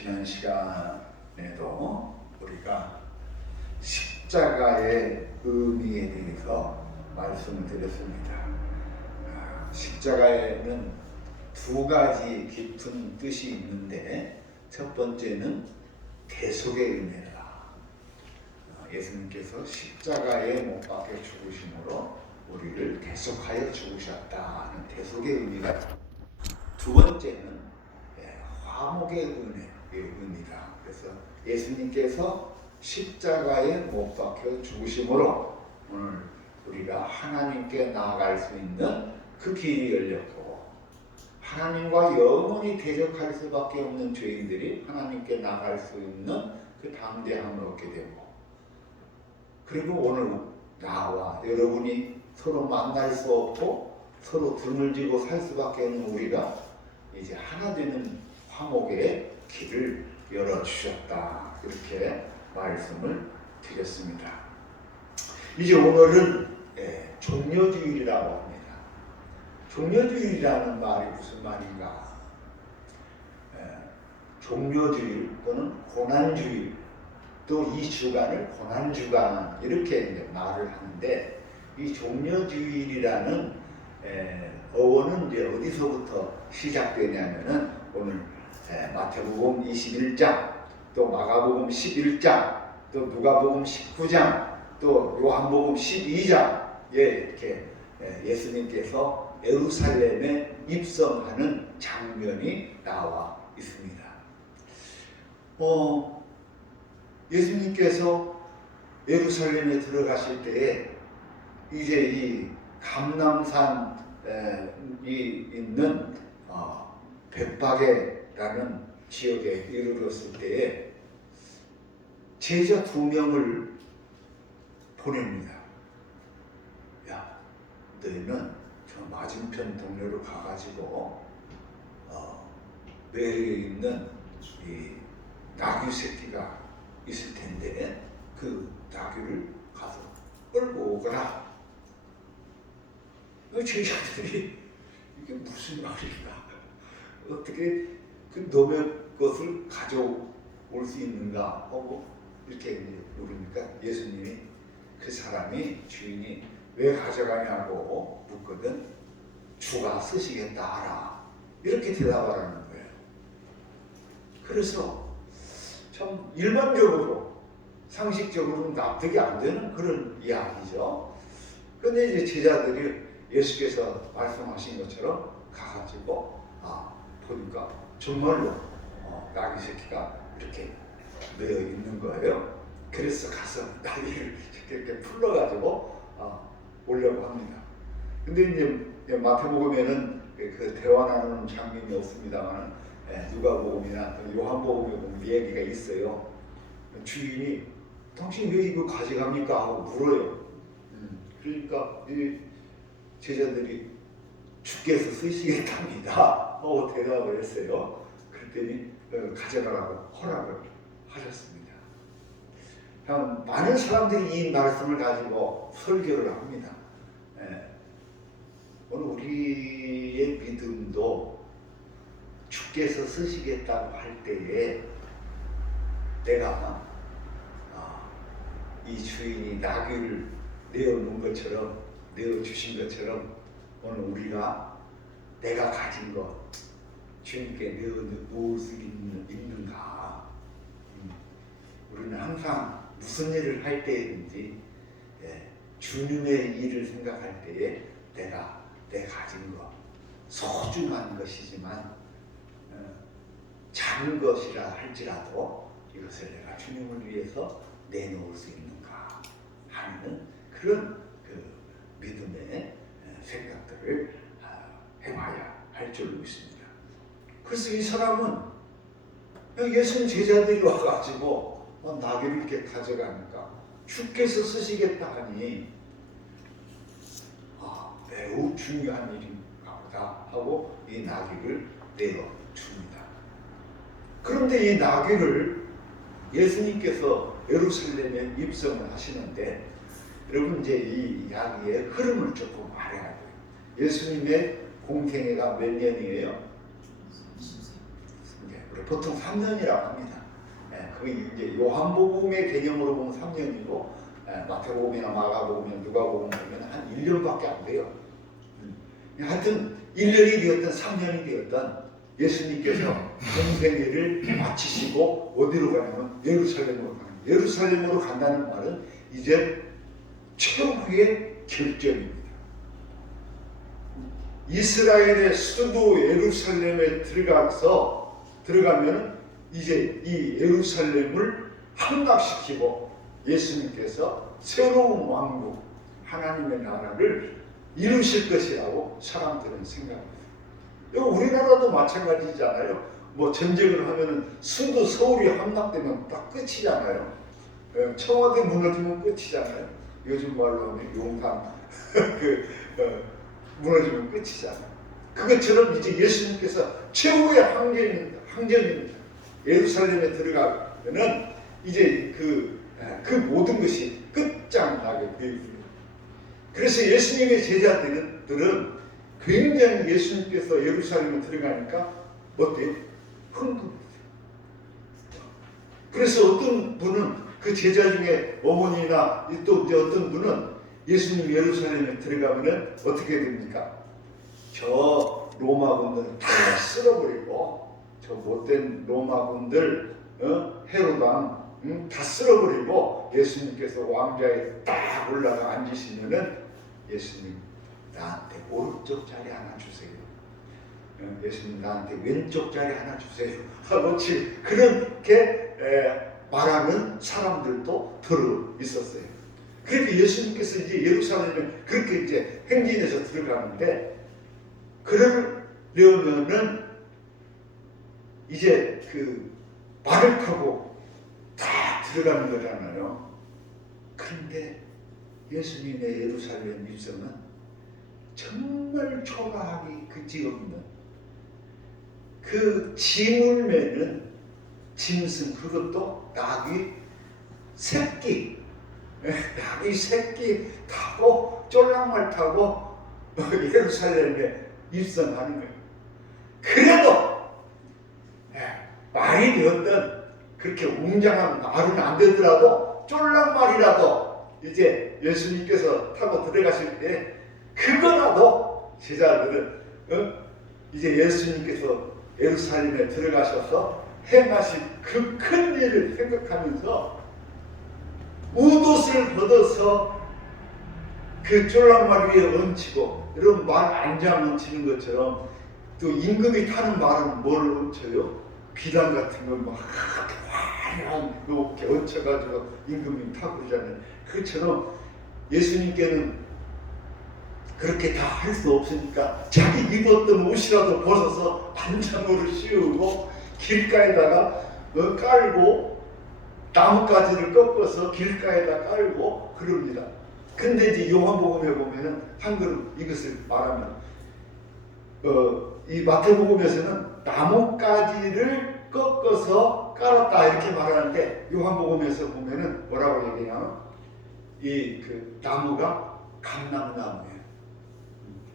지난 시간에도 우리가 십자가의 의미에 대해서 말씀을 드렸습니다. 십자가에는 두 가지 깊은 뜻이 있는데, 첫 번째는 대속의 의미다. 예수님께서 십자가에 못 박혀 죽으심으로 우리를 대속하여 죽으셨다는 대속의 의미가 있습니다. 두 번째는 화목의 의미다. 그래서 예수님께서 십자가에 못 박혀 죽으심으로 오늘 우리가 하나님께 나아갈 수 있는 그 길이 열렸고, 하나님과 영원히 대적할 수밖에 없는 죄인들이 하나님께 나아갈 수 있는 그 담대함을 얻게 되고, 그리고 오늘 나와 여러분이 서로 만날 수 없고 서로 등을 지고 살 수밖에 없는 우리가 이제 하나 되는 화목의 길을 열어주셨다. 그렇게 말씀을 드렸습니다. 이제 오늘은 종려주일이라고 합니다. 종려주일이라는 말이 무슨 말인가? 종려주일 또는 고난주일, 또 이 주간을 고난주간 이렇게 이제 말을 하는데, 이 종려주일이라는 어원은 이제 어디서부터 시작되냐면은 오늘 마태복음 21장, 또 마가복음 11장, 또 누가복음 19장, 또 요한복음 12장에 이렇게 예수님께서 예루살렘에 입성하는 장면이 나와 있습니다. 예수님께서 예루살렘에 들어가실 때에 이제 이 감람산이 있는 벳바게라는 지역에 이르렀을 때에 제자 2명을 보냅니다. 야, 너희는 저 맞은편 동네로 가가지고 매일에 있는 이 나귀 새끼가 있을 텐데 그 나귀를 가서 끌고 오거라. 제자들이 이게 무슨 말인가? 어떻게 그 놈의 것을 가져올 수 있는가 하고 이렇게 물으니까 예수님이 그 사람이 주인이 왜 가져가냐고 묻거든 주가 쓰시겠다 하라. 이렇게 대답하라는 거예요. 그래서 참 일반적으로 상식적으로는 납득이 안 되는 그런 이야기죠. 근데 이제 제자들이 예수께서 말씀하신 것처럼 가가지고 보니까 정말로 나귀 새끼가 이렇게 매여 있는 거예요. 그래서 가서 나귀를 이렇게 풀러가지고 오려고 합니다. 근데 이제 마태복음에는 그 대화 나누는 장면이 없습니다만 누가복음이나 요한복음에 보면 얘기가 있어요. 주인이 당신 왜 이거 가져갑니까? 하고 물어요. 그러니까 이 제자들이 주께서 쓰시겠답니다 하고 대답을 했어요. 그랬더니 가져가라고 허락을 하셨습니다. 많은 사람들이 이 말씀을 가지고 설교를 합니다. 오늘 우리의 믿음도 주께서 쓰시겠다고 할 때에 내가 이 주인이 나귀를 내어놓은 것처럼, 내어주신 것처럼 오늘 우리가 내가 가진 것 주님께 내어놓을 수 있는가? 우리는 항상 무슨 일을 할 때든지 주님의 일을 생각할 때에 내가 내 가진 것, 소중한 것이지만 작은 것이라 할지라도 이것을 내가 주님을 위해서 내놓을 수 있는가 하는 그런 그 믿음의 생각들을 해봐야 할 줄 믿습니다. 그래서 이 사람은 예수님 제자들이 와가지고 나귀를 이렇게 가져가니까 주께서 쓰시겠다 하니 매우 중요한 일인가 보다 하고 이 나귀를 내어줍니다. 그런데 이 나귀를 예수님께서 예루살렘에 입성을 하시는데, 여러분 이제 이 이야기의 흐름을 조금 알아야 돼요. 예수님의 공생애가 몇 년이에요? 우리 보통 3년이라고 합니다. 그게 이제 요한복음의 개념으로 보면 3년이고 마태복음이나 마가복음이나 누가복음 보면 한 1년밖에 안 돼요. 하여튼 1년이 되었든 3년이 되었든 예수님께서 공생애를 마치시고 어디로 가냐면 예루살렘으로 가는 거예요. 예루살렘으로 간다는 말은 이제 최후의 결정입니다. 이스라엘의 수도 예루살렘에 들어가면 이제 이 예루살렘을 함락시키고 예수님께서 새로운 왕국 하나님의 나라를 이루실 것이라고 사람들은 생각합니다. 우리나라도 마찬가지잖아요. 뭐 전쟁을 하면은 수도 서울이 함락되면 딱 끝이잖아요. 청와대 무너지면 끝이잖아요. 요즘 말로 하면 용산 무너지면 끝이잖아요. 그것처럼 이제 예수님께서 최후의 항전입니다. 예루살렘에 들어가면은 이제 그 모든 것이 끝장나게 되어 있습니다. 그래서 예수님의 제자들은 굉장히 예수님께서 예루살렘에 들어가니까 어때요? 흥분했어요. 그래서 어떤 분은 그 제자 중에 어머니나 또 어떤 분은 예수님 예루살렘에 들어가면은 어떻게 됩니까? 저 로마군들 다 쓸어버리고 저 못된 로마군들 헤로당 다 쓸어버리고 예수님께서 왕좌에 딱 올라가 앉으시면은 예수님 나한테 오른쪽 자리 하나 주세요. 예수님 나한테 왼쪽 자리 하나 주세요. 하고 그렇게 말하는 사람들도 들어 있었어요. 그러니까 예수님께서 이제 예루살렘에 그렇게 이제 행진해서 들어가는데 그러려면은 이제 그 말을 타고 다 들어가는 거잖아요. 그런데 예수님의 예루살렘 입성은 정말 초라하기 그지없는 그 짐을 매는 짐승, 그것도 낙이 새끼 타고 쫄랑말 타고 예루살렘에 입성하는 거예요. 그래도 말이 되었든 그렇게 웅장한 말은 안 되더라도 쫄랑말이라도 이제 예수님께서 타고 들어가실 때 그거라도 제자들은 이제 예수님께서 예루살렘에 들어가셔서 행하신 그 큰 일을 생각하면서 웃옷을 벗어서 그 쫄랑말 위에 얹히고, 이런 말 안장 얹히는 것처럼 또 임금이 타는 말은 뭘 얹혀요? 비단 같은 걸 막 화려한 이렇게 얹혀가지고 임금이 타고 그러잖아요. 그처럼 예수님께는 그렇게 다 할 수 없으니까 자기 입었던 옷이라도 벗어서 안장으로 씌우고 길가에다가 깔고 나뭇가지를 꺾어서 길가에다 깔고 그럽니다. 근데 이제 요한복음에 보면은 한글은 이것을 말하면 이 마태복음에서는 나뭇가지를 꺾어서 깔았다 이렇게 말하는데 요한복음에서 보면은 뭐라고 얘기하냐면 이 그 나무가 감람나무예요.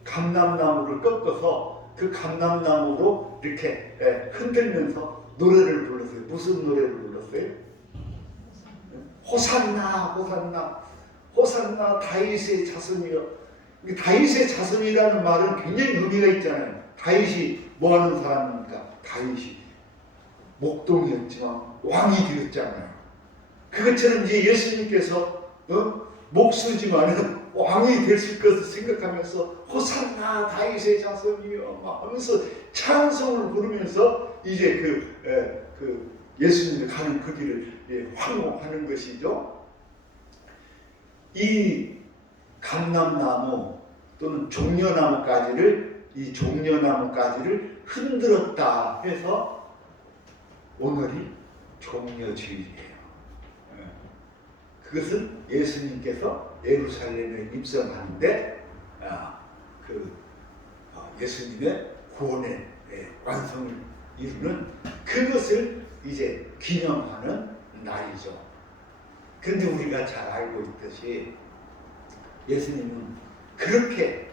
감람나무를 꺾어서 그 감람나무로 이렇게 흔들면서 노래를 불렀어요. 무슨 노래를 불렀어요? 호산나 호산나 호산나 다윗의 자손이여. 다윗의 자손이라는 말은 굉장히 의미가 있잖아요. 다윗이 뭐하는 사람입니까? 다윗이 목동이었지만 왕이 되었잖아요. 그것처럼 이제 예수님께서 목수지만은 왕이 되실 것을 생각하면서 호산나 다윗의 자손이여 하면서 찬송을 부르면서 이제 그 예수님이 가는 그 길을 환호하는 것이죠. 이 감람나무 또는 종려나무까지를 흔들었다 해서 오늘이 종려주일이에요. 그것은 예수님께서 예루살렘에 입성하는데 예수님의 구원의 완성을 이루는 그것을 이제 기념하는 날이죠. 그런데 우리가 잘 알고 있듯이 예수님은 그렇게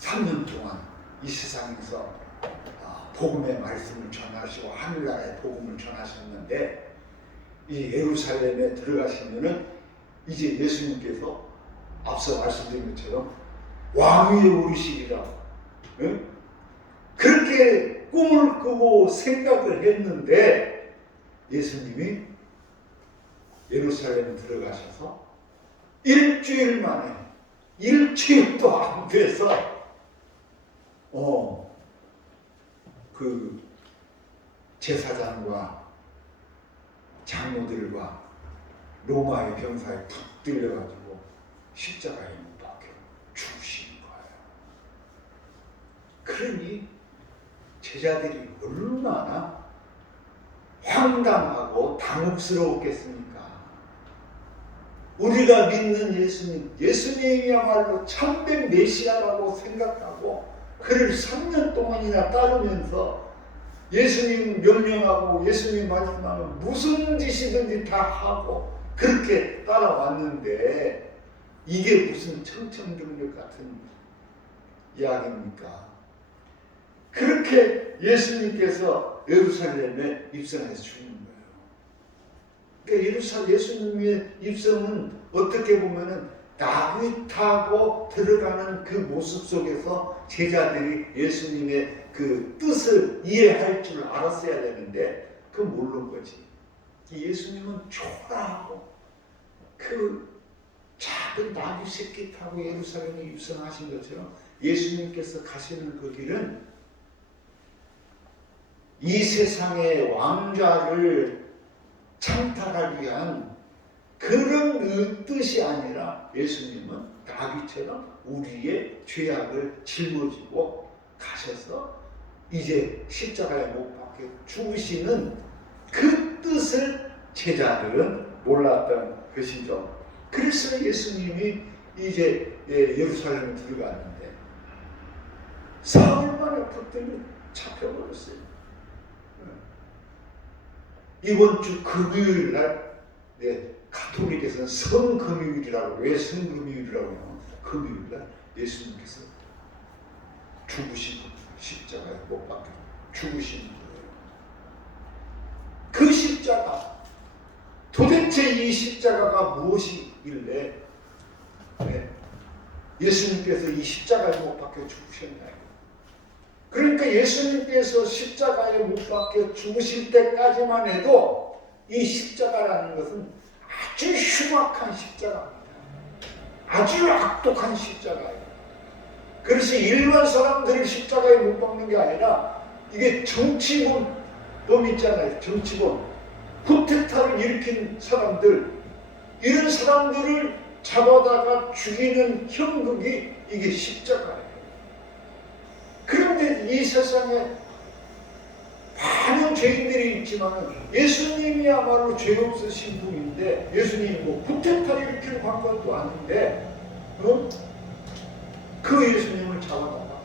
3년 동안 이 세상에서 복음의 말씀을 전하시고 하늘나라의 복음을 전하셨는데 이 예루살렘에 들어가시면은 이제 예수님께서 앞서 말씀드린 것처럼 왕위에 오르시리라. 응? 그렇게 꿈을 꾸고 생각을 했는데 예수님이 예루살렘에 들어가셔서 일주일 만에, 일주일도 안 돼서 그 제사장과 장로들과 로마의 병사에 붙들려가지고 십자가에 못 박혀 죽으신 거예요. 그러니 제자들이 얼마나 황당하고 당혹스러웠겠습니까? 우리가 믿는 예수님이야말로 참된 메시아라고 생각하고 그를 3년 동안이나 따르면서 예수님 명령하고 예수님 말씀하면 무슨 짓이든지 다 하고 그렇게 따라왔는데 이게 무슨 청천벽력 같은 이야기입니까? 그렇게 예수님께서 예루살렘에 입성해서 죽는 거예요. 그러니까 예수님의 입성은 어떻게 보면은 나귀 타고 들어가는 그 모습 속에서 제자들이 예수님의 그 뜻을 이해할 줄 알았어야 되는데 그 모르는 거지. 예수님은 초라하고 그 작은 나귀 새끼 타고 예루살렘에 입성하신 것처럼 예수님께서 가시는 그 길은 이 세상의 왕좌를 창탈하기 위한 그런 뜻이 아니라 예수님은 나귀처럼 우리의 죄악을 짊어지고 가셔서 이제 십자가에 못 박혀 죽으시는 그 뜻을 제자들은 몰랐던 것이죠. 그래서 예수님이 이제 예루살렘에 들어갔는데 사흘 만에 붙들려 잡혀버렸어요. 이번 주 금요일 날 가톨릭에서는 성금요일이라고. 왜 성금요일이라고 하냐면 금요일 날 예수님께서 죽으신 십자가에 못 박혀 죽으신 거예요. 그 십자가, 도대체 이 십자가가 무엇이길래 예수님께서 이 십자가에 못 박혀 죽으셨나요? 그러니까 예수님께서 십자가에 못 박혀 죽으실 때까지만 해도 이 십자가라는 것은 아주 흉악한 십자가입니다. 아주 악독한 십자가예요. 그래서 일반 사람들을 십자가에 못 박는 게 아니라 이게 정치범 있잖아요. 정치범. 쿠데타를 일으킨 사람들, 이런 사람들을 잡아다가 죽이는 형국이 이게 십자가예요. 그런데 이 세상에 많은 죄인들이 있지만 예수님이야말로 죄 없으신 분인데 예수님이 뭐 쿠데타를 일으키는 관건도 아닌데 그 예수님을 잡아다가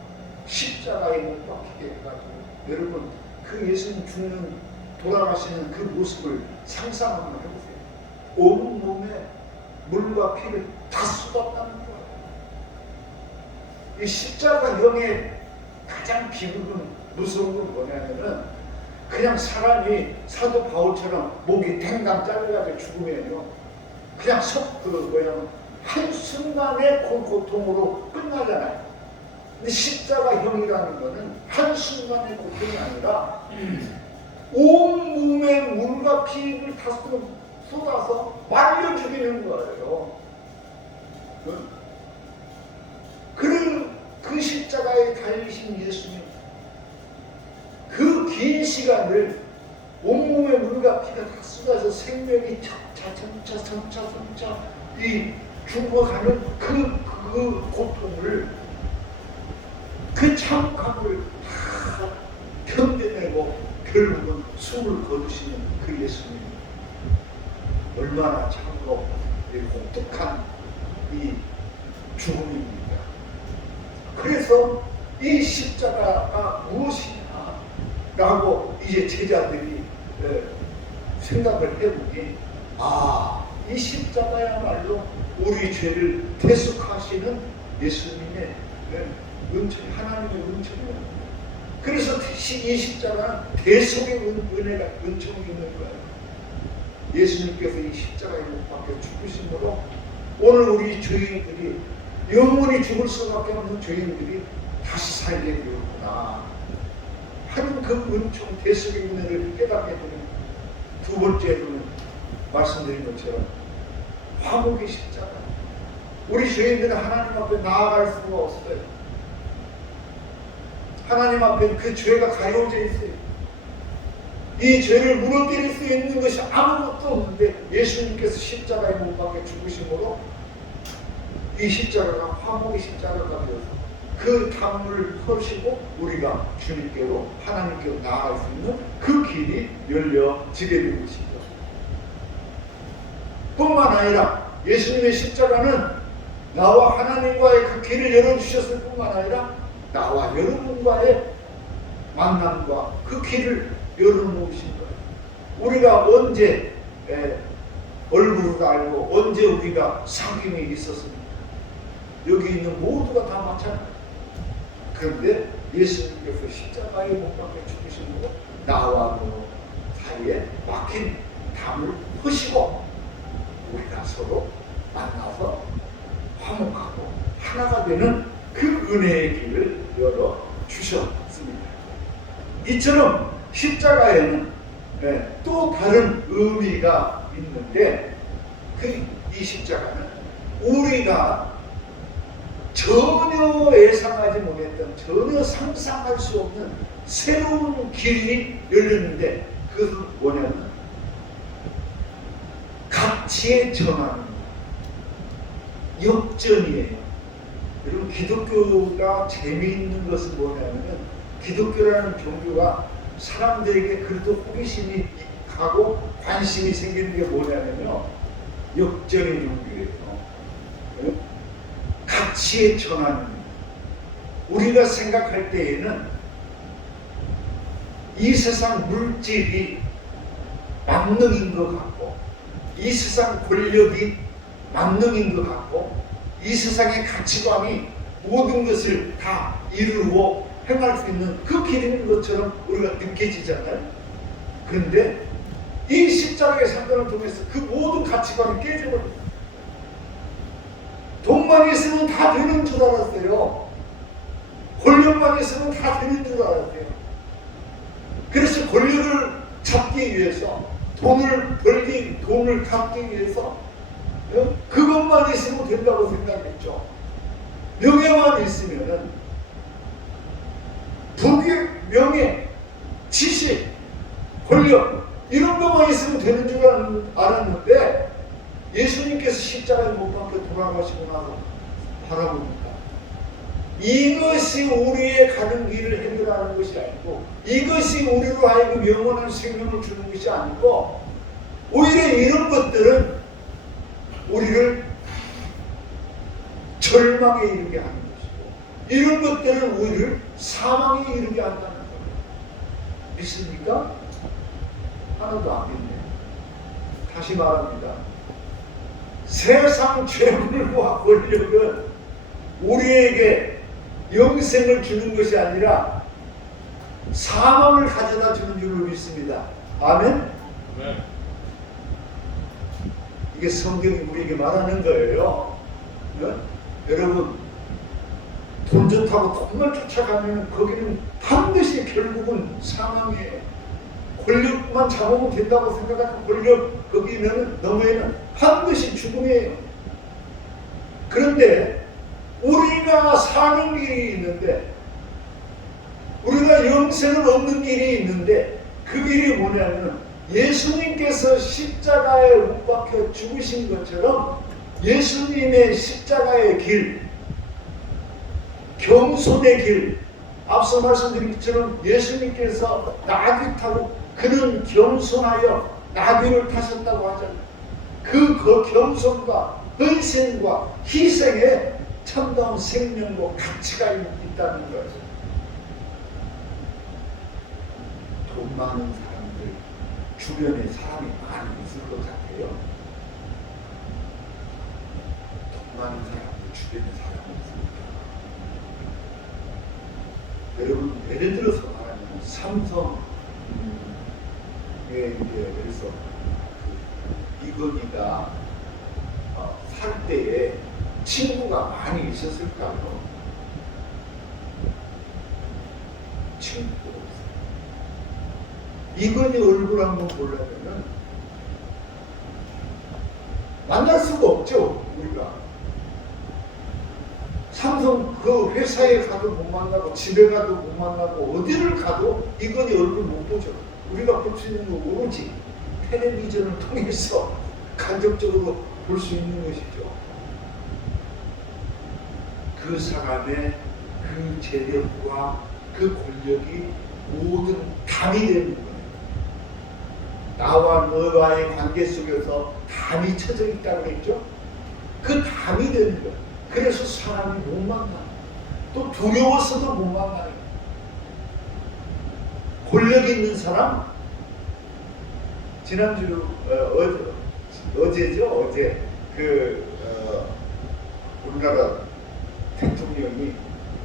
십자가에 못 박히게 해가지고 여러분 그 예수님 죽는 돌아가시는 그 모습을 상상 한번 해보세요. 온몸에 물과 피를 다 쏟았다는 거예요. 이 십자가형의 가장 비극은 무서운 건 뭐냐면은 그냥 사람이 사도 바울처럼 목이 탱강 잘려가지고 죽으면요 그냥 한순간의 고통으로 끝나잖아요. 근데 십자가형이라는 거는 한순간의 고통이 아니라 온몸에 물과 피를 다 쏟아서 말려 죽이는 거예요. 그 십자가에 달리신 예수님, 그 긴 시간을 온몸에 물과 피가 다 쏟아서 생명이 점차 이 죽어가는 그 고통을, 그 참감을 다 견뎌내고 결국은 숨을 거두시는 그 예수님, 얼마나 참고 혹독한 이 죽음입니다. 그래서 이 십자가가 무엇이냐 라고 이제 제자들이 생각을 해보니 이 십자가야말로 우리 죄를 대속하시는 예수님의 은총, 하나님의 은총이에요. 그래서 이 십자가는 대속의 은혜가 은총이 있는 거예요. 예수님께서 이 십자가에 못 박혀 죽으심으로 오늘 우리 죄인들이 영원히 죽을 수밖에 없는 죄인들이 다시 살게 되었구나 하는 그 은총 대속의 은혜를 깨닫게 되는 두 번째로는 말씀드린 것처럼 화목의 십자가. 우리 죄인들은 하나님 앞에 나아갈 수가 없어요. 하나님 앞에 그 죄가 가려져 있어요. 이 죄를 무너뜨릴 수 있는 것이 아무것도 없는데 예수님께서 십자가에 못 박혀 죽으심으로 이 십자가가 화목의 십자가가 되어서 그 담을 펴시고 우리가 주님께로 하나님께로 나아갈 수 있는 그 길이 열려지게 된 것이죠. 뿐만 아니라 예수님의 십자가는 나와 하나님과의 그 길을 열어주셨을 뿐만 아니라 나와 여러분과의 만남과 그 길을 열어놓으신 거예요. 우리가 언제 얼굴을 알고 언제 우리가 사귐이 있었습니까? 여기 있는 모두가 다 마찬가지예요. 그런데 예수님께서 십자가에 못 박혀 죽으심으로 나와 그 사이에 막힌 담을 푸시고 우리가 서로 만나서 화목하고 하나가 되는 그 은혜의 길을 열어주셨습니다. 이처럼 십자가에는 또 다른 의미가 있는데 이 십자가는 우리가 전혀 예상하지 못했던 전혀 상상할 수 없는 새로운 길이 열렸는데 그것은 뭐냐면 가치의 전환, 역전이에요. 여러분 기독교가 재미있는 것은 뭐냐면 기독교라는 종교가 사람들에게 그래도 호기심이 가고 관심이 생기는 게 뭐냐면요 역전의 종교예요. 가치의 전환입니다. 우리가 생각할 때에는 이 세상 물질이 만능인 것 같고 이 세상 권력이 만능인 것 같고 이 세상의 가치관이 모든 것을 다 이루고 행할 수 있는 그 길인 것처럼 우리가 느껴지잖아요. 그런데 이 십자가의 사건을 통해서 그 모든 가치관이 깨져버렸어요. 돈만 있으면 다 되는 줄 알았어요. 권력만 있으면 다 되는 줄 알았어요. 그래서 권력을 잡기 위해서 돈을 갖기 위해서 그것만 있으면 된다고 생각했죠. 명예만 있으면은 부귀, 명예, 지식, 권력 이런 것만 있으면 되는 줄 알았는데 예수님께서 십자가에 못 박혀 돌아가시고 나서 바라봅니다. 이것이 우리의 가는 길을 해결하는 것이 아니고 이것이 우리로 하여금 영원한 생명을 주는 것이 아니고 오히려 이런 것들은 우리를 절망에 이르게 하는 것이고 이런 것들은 우리를 사망에 이르게 한다는 거예요. 믿습니까? 하나도 안 믿네요. 다시 말합니다. 세상 죄물과 권력은 우리에게 영생을 주는 것이 아니라 사망을 가져다 주는 줄로 믿습니다. 아멘? 네. 이게 성경이 우리에게 말하는 거예요. 네? 여러분 돈 좋다고 돈만 쫓아가면 거기는 반드시 결국은 사망이에요. 권력만 잡으면 된다고 생각하는 권력 거기는 너머에는 반드시 죽음이에요. 그런데 우리가 사는 길이 있는데 우리가 영생을 얻는 길이 있는데 그 길이 뭐냐면 예수님께서 십자가에 못 박혀 죽으신 것처럼 예수님의 십자가의 길, 겸손의 길, 앞서 말씀드린 것처럼 예수님께서 나귀 타고 그는 겸손하여 나귀를 타셨다고 하잖아요. 그 겸손과 헌신과 희생에 참다운 생명과 가치가 있다는 거죠. 돈 많은 사람들 주변에 사람이 많이 있을 것 같아요. 돈 많은 사람들 주변에 사람이 있습니까? 여러분 예를 들어서 삼성에 이제 그래서 이건희가 살 때에 친구가 많이 있었을까요? 친구가 없어요. 이건희 얼굴 한번 보려면은 만날 수가 없죠, 우리가. 삼성 그 회사에 가도 못 만나고 집에 가도 못 만나고 어디를 가도 이건희 얼굴 못 보죠. 우리가 볼 수 있는 거 오로지 텔레비전을 통해서 간접적으로 볼 수 있는 것이죠. 그 사람의 그 재력과 그 권력이 모든 담이 되는 거예요. 나와 너와의 관계 속에서 담이 쳐져 있다고 했죠. 그 담이 되는 거예요. 그래서 사람이 못 만나요. 또 두려워서도 못 만나요. 권력 있는 사람, 지난주 어제죠. 어제 우리나라 대통령이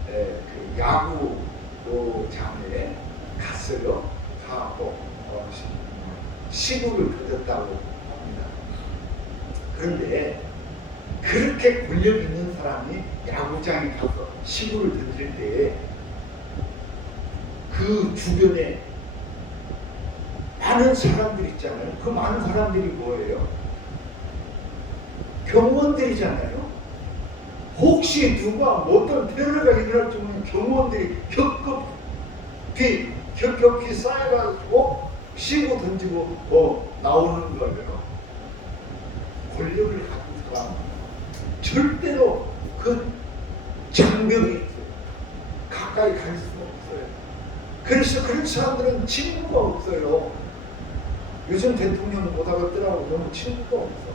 그 야구장에 갔어요. 가고 시구를 던졌다고 합니다. 그런데 그렇게 권력 있는 사람이 야구장에 가서 시구를 던질 때에 그 주변에 많은 사람들이 있잖아요. 그 많은 사람들이 뭐예요? 경호원들이잖아요. 혹시 누가 어떤 테러가 일어날 정도면 경호원들이 격격히 쌓여가지고 시구 던지고 나오는 거예요. 권력을 가진 사람 절대로 그 장벽이 가까이 갈 수가 없어요. 그래서 그런 사람들은 친구가 없어요. 요즘 대통령 보다가 뜨라고 너무 친구가 없어.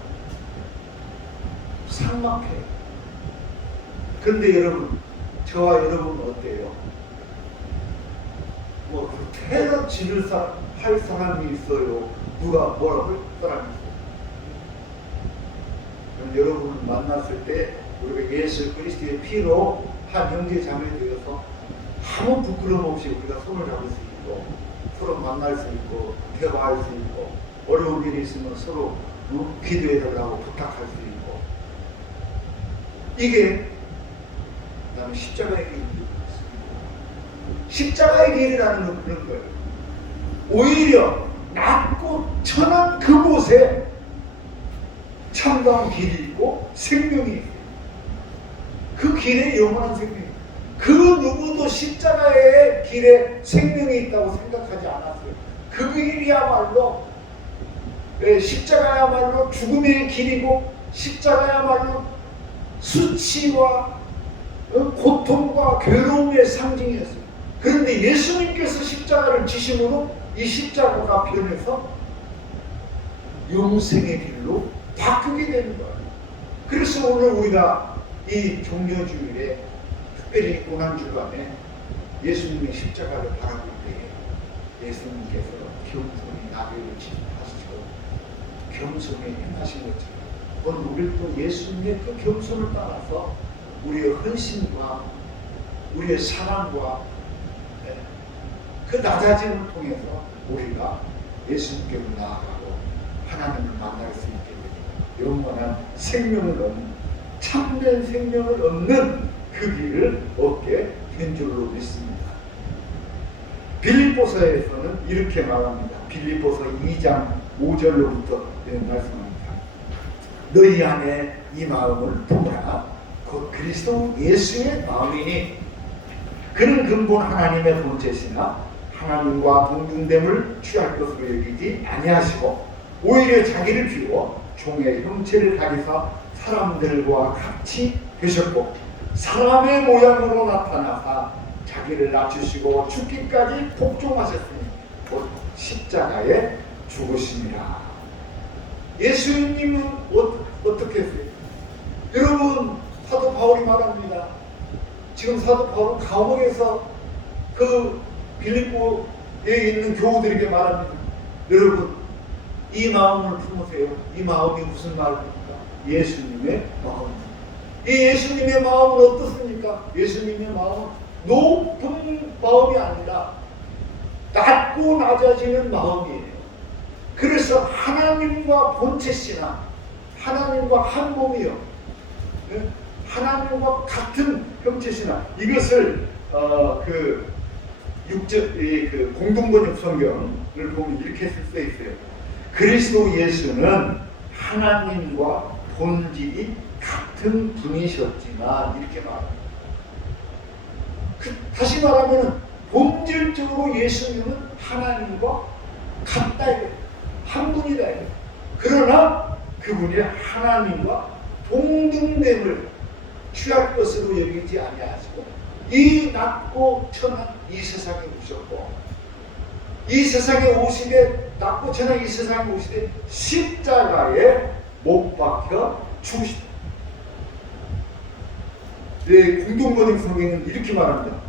삭막해요. 그런데 여러분, 저와 여러분은 어때요? 뭐 테러 할 사람이 있어요. 누가 뭐라고 할 사람이 있어요. 그럼 여러분을 만났을 때 우리가 예수 그리스도의 피로 한 형제 자매 되어서 아무 부끄러움 없이 우리가 손을 잡을 수 있고 서로 만날 수 있고 대화할 수 있고 어려운 일이 있으면 서로 기도해달라고 부탁할 수 있고 이게 나는 십자가의 길입니다. 십자가의 길이라는 건 그런 거예요. 오히려 낮고 천한 그곳에 참다운 길이 있고 생명이 있어요. 그 길에 영원한 생명이 있어요. 그 누구도 십자가의 길에 생명이 있다고 생각하지 않았어요. 그 길이야말로 십자가야말로 죽음의 길이고 십자가야말로 수치와 고통과 괴로움의 상징이었어요. 그런데 예수님께서 십자가를 지심으로 이 십자가가 변해서 영생의 길로 바꾸게 되는 거예요. 그래서 오늘 우리가 이 종려주일에 특별히 고난주간에 예수님의 십자가를 바라볼 때에 예수님께서 겸손히 나귀를 하시고 겸손히 행하신 것처럼 오늘 우리 또 예수님의 그 겸손을 따라서 우리의 헌신과 우리의 사랑과 그 낮아짐을 통해서 우리가 예수님께로 나아가고 하나님을 만날 수 있게 되고 영원한 생명을 얻는 참된 생명을 얻는 그 길을 얻게 된 줄로 믿습니다. 빌립보서에서는 이렇게 말합니다. 빌립보서 2장 5절로부터 말씀합니다. 너희 안에 이 마음을 품으라. 곧 그리스도 예수의 마음이니 그는 근본 하나님의 본체시나 하나님과 동등됨을 취할 것으로 여기지 아니하시고 오히려 자기를 비워 종의 형체를 가지사 사람들과 같이 되셨고 사람의 모양으로 나타나사 자기를 낮추시고 죽기까지 복종하셨으니 곧 십자가에 죽으심이라. 예수님은 어떻게 했어요? 여러분, 사도 바울이 말합니다. 지금 사도 바울은 감옥에서 그 빌립보에 있는 교우들에게 말합니다. 여러분, 이 마음을 품으세요. 이 마음이 무슨 마음입니까? 예수님의 마음입니다. 이 예수님의 마음은 어떻습니까? 예수님의 마음은 높은 마음이 아니라 낮고 낮아지는 마음이에요. 그래서 하나님과 본체 신앙, 하나님과 한 몸이요, 하나님과 같은 형체 신앙, 이것을 그 공동번역 성경을 보면 이렇게 쓸 수 있어요. 그리스도 예수는 하나님과 본질이 같은 분이셨지만, 이렇게 말합니다. 다시 말하면 본질적으로 예수님은 하나님과 같다 이거예요. 한 분이다 이거예요. 그러나 그분이 하나님과 동등됨을 취할 것으로 여기지 아니하시고 이 낮고 천한 이 세상에 오셨고, 이 세상에 오시되, 낮고 천한 이 세상에 오시되 십자가에 못 박혀 죽으시다. 공동번역 성경은 이렇게 말합니다.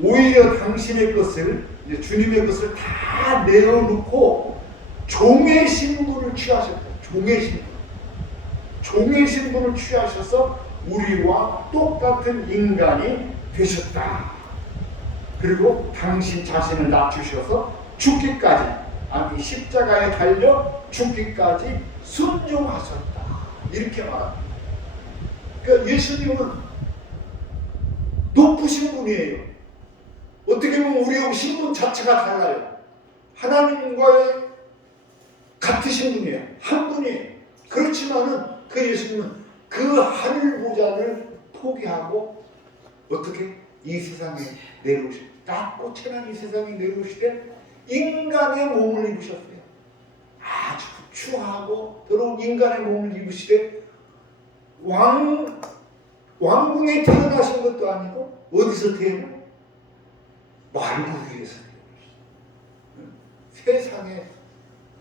오히려 당신의 것을, 주님의 것을 다 내어놓고 종의 신분을 취하셨다. 종의 신분을 취하셔서 우리와 똑같은 인간이 되셨다. 그리고 당신 자신을 낮추셔서 죽기까지, 아니 십자가에 달려 죽기까지 순종하셨다. 이렇게 말합니다. 그러니까 예수님은 높으신 분이에요. 어떻게 보면 우리하고 신분 자체가 달라요. 하나님과의 같으신 분이에요. 한 분이에요. 그렇지만은 그 예수님은 그 하늘 보좌를 포기하고 어떻게 이 세상에 내려오시고, 낮고 천한 이 세상에 내려오시되 인간의 몸을 입으셨어요. 아주 추하고 더러운 인간의 몸을 입으시되 왕궁에 태어나신 것도 아니고 어디서 태어나? 말구위에서 태어나셨어요. 세상에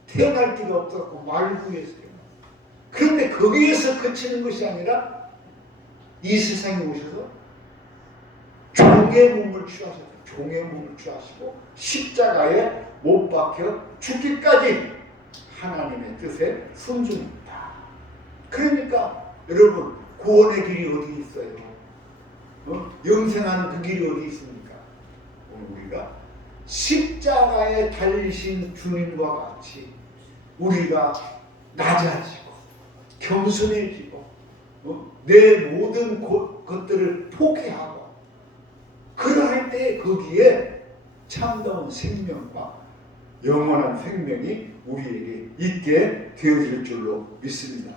태어날 데가 없었고 말구위에서 태어났어요. 그런데 거기에서 그치는 것이 아니라 이 세상에 오셔서 종의 몸을 취하셨어요. 종의 몸을 취하시고 십자가에 못 박혀 죽기까지 하나님의 뜻에 순종합니다. 그러니까 여러분, 구원의 길이 어디 있어요? 영생하는 그 길이 어디 있습니까? 오늘 우리가 십자가에 달리신 주님과 같이 우리가 낮아지고 겸손해지고 내 모든 것들을 포기하고, 그러할 때 거기에 참다운 생명과 영원한 생명이 우리에게 있게 되어질 줄로 믿습니다.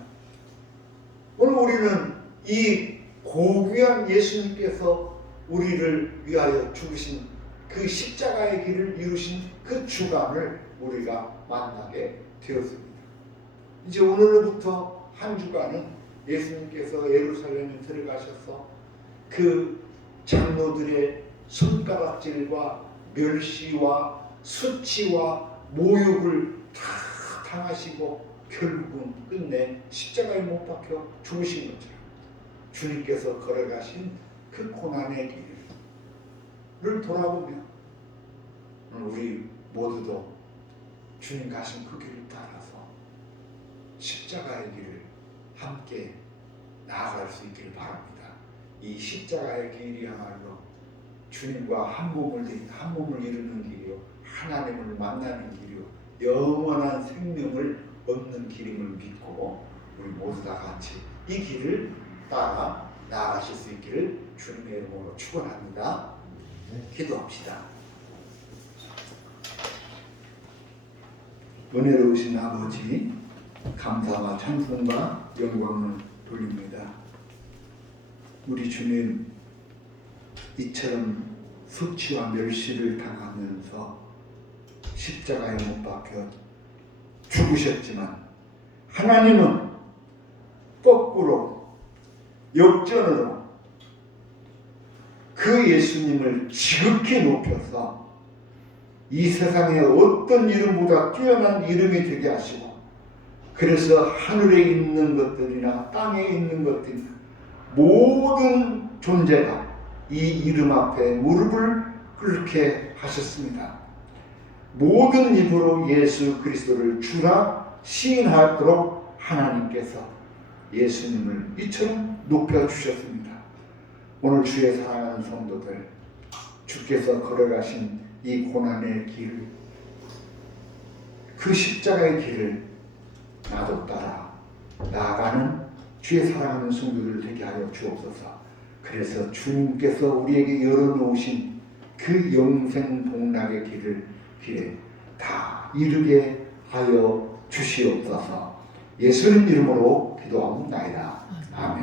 오늘 우리는 이 고귀한 예수님께서 우리를 위하여 죽으신 그 십자가의 길을 이루신 그 주간을 우리가 만나게 되었습니다. 이제 오늘로부터 한 주간은 예수님께서 예루살렘에 들어가셔서 그 장로들의 손가락질과 멸시와 수치와 모욕을 다 당하시고 결국은 끝내 십자가에 못 박혀 죽으신 것처럼 주님께서 걸어가신 그 고난의 길을 돌아보면 우리 모두도 주님 가신 그 길을 따라서 십자가의 길을 함께 나아갈 수 있기를 바랍니다. 이 십자가의 길이야말로 주님과 한 몸을 이루는 길이요, 하나님을 만나는 길이요, 영원한 생명을 얻는 길임을 믿고 우리 모두 다 같이 이 길을 따라 나아가실 수 있기를 주님의 이름으로 축원합니다. 기도합시다. 은혜로우신 아버지, 감사와 찬송과 영광을 돌립니다. 우리 주님, 이처럼 수치와 멸시를 당하면서 십자가에 못 박혀 죽으셨지만 하나님은 거꾸로 역전으로 그 예수님을 지극히 높여서 이 세상에 어떤 이름보다 뛰어난 이름이 되게 하시고, 그래서 하늘에 있는 것들이나 땅에 있는 것들이나 모든 존재가 이 이름 앞에 무릎을 꿇게 하셨습니다. 모든 입으로 예수 그리스도를 주라 시인하도록 하나님께서 예수님을 이처럼 높여주셨습니다. 오늘 주의 사랑하는 성도들, 주께서 걸어가신 이 고난의 길, 그 십자가의 길을 나도 따라 나아가는 주의 사랑하는 성도들 되게 하여 주옵소서. 그래서 주님께서 우리에게 열어놓으신 그 영생 복락의 길에 다 이르게 하여 주시옵소서. 예수님 이름으로 기도하옵나이다. 아멘.